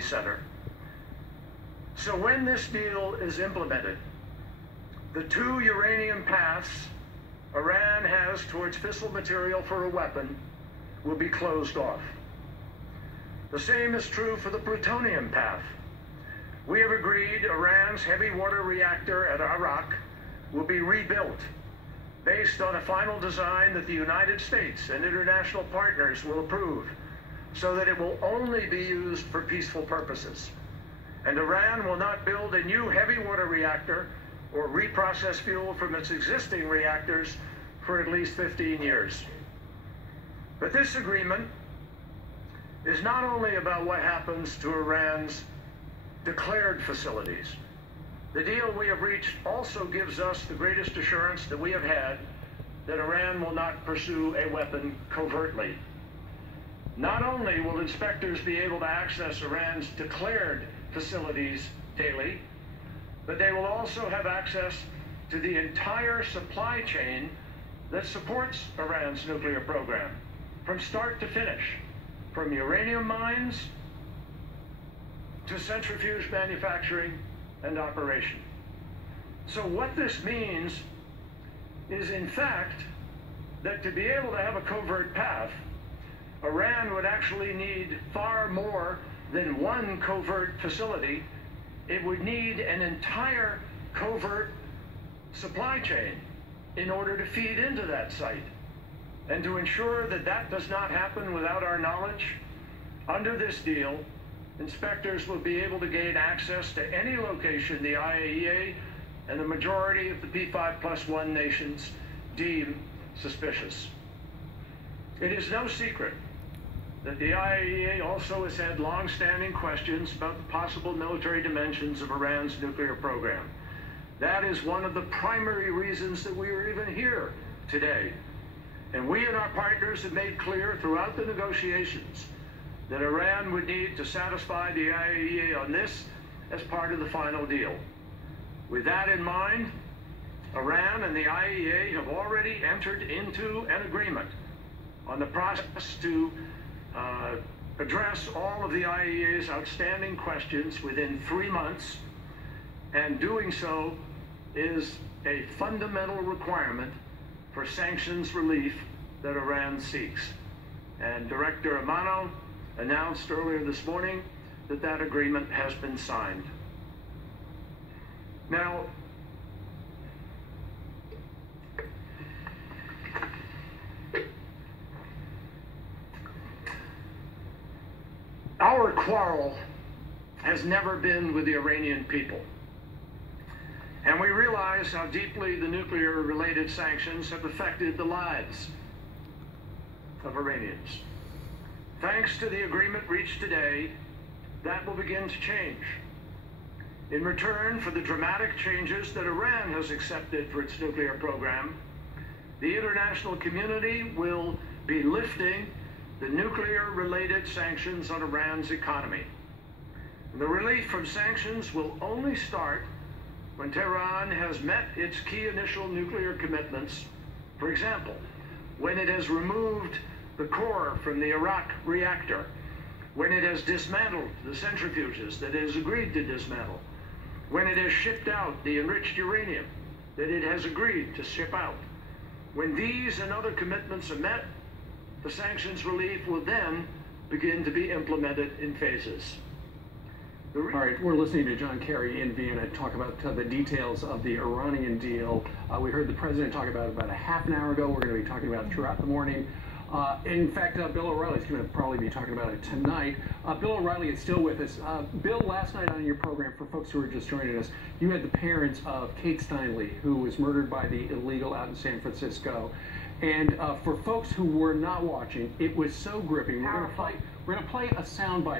Center. So when this deal is implemented, the two uranium paths Iran has towards fissile material for a weapon will be closed off. The same is true for the plutonium path. We have agreed Iran's heavy water reactor at Arak will be rebuilt based on a final design that the United States and international partners will approve, so that it will only be used for peaceful purposes. And Iran will not build a new heavy water reactor or reprocess fuel from its existing reactors for at least 15 years. But this agreement is not only about what happens to Iran's declared facilities. The deal we have reached also gives us the greatest assurance that we have had that Iran will not pursue a weapon covertly. Not only will inspectors be able to access Iran's declared facilities daily, but they will also have access to the entire supply chain that supports Iran's nuclear program, from start to finish, from uranium mines to centrifuge manufacturing and operation. So what this means is, in fact, that to be able to have a covert path, Iran would actually need far more than one covert facility. It would need an entire covert supply chain in order to feed into that site. And to ensure that that does not happen without our knowledge, under this deal, inspectors will be able to gain access to any location the IAEA and the majority of the P5+1 nations deem suspicious. It is no secret that the IAEA also has had long-standing questions about the possible military dimensions of Iran's nuclear program. That is one of the primary reasons that we are even here today. And we and our partners have made clear throughout the negotiations that Iran would need to satisfy the IAEA on this as part of the final deal. With that in mind, Iran and the IAEA have already entered into an agreement on the process to address all of the IAEA's outstanding questions within 3 months, and doing so is a fundamental requirement for sanctions relief that Iran seeks. And Director Amano announced earlier this morning that that agreement has been signed. Now, our quarrel has never been with the Iranian people. And we realize how deeply the nuclear-related sanctions have affected the lives of Iranians. Thanks to the agreement reached today, that will begin to change. In return for the dramatic changes that Iran has accepted for its nuclear program, the international community will be lifting the nuclear-related sanctions on Iran's economy. And the relief from sanctions will only start when Tehran has met its key initial nuclear commitments. For example, when it has removed the core from the Arak reactor, when it has dismantled the centrifuges that it has agreed to dismantle, when it has shipped out the enriched uranium that it has agreed to ship out. When these and other commitments are met, the sanctions relief will then begin to be implemented in phases. All right, we're listening to John Kerry in Vienna talk about the details of the Iranian deal. We heard the president talk about it about a half an hour ago. We're going to be talking about it throughout the morning. In fact, Bill O'Reilly is going to probably be talking about it tonight. Bill O'Reilly is still with us. Bill, last night on your program, for folks who are just joining us, you had the parents of Kate Steinle, who was murdered by the illegal out in San Francisco. And for folks who were not watching, it was so gripping. We're going to play a soundbite.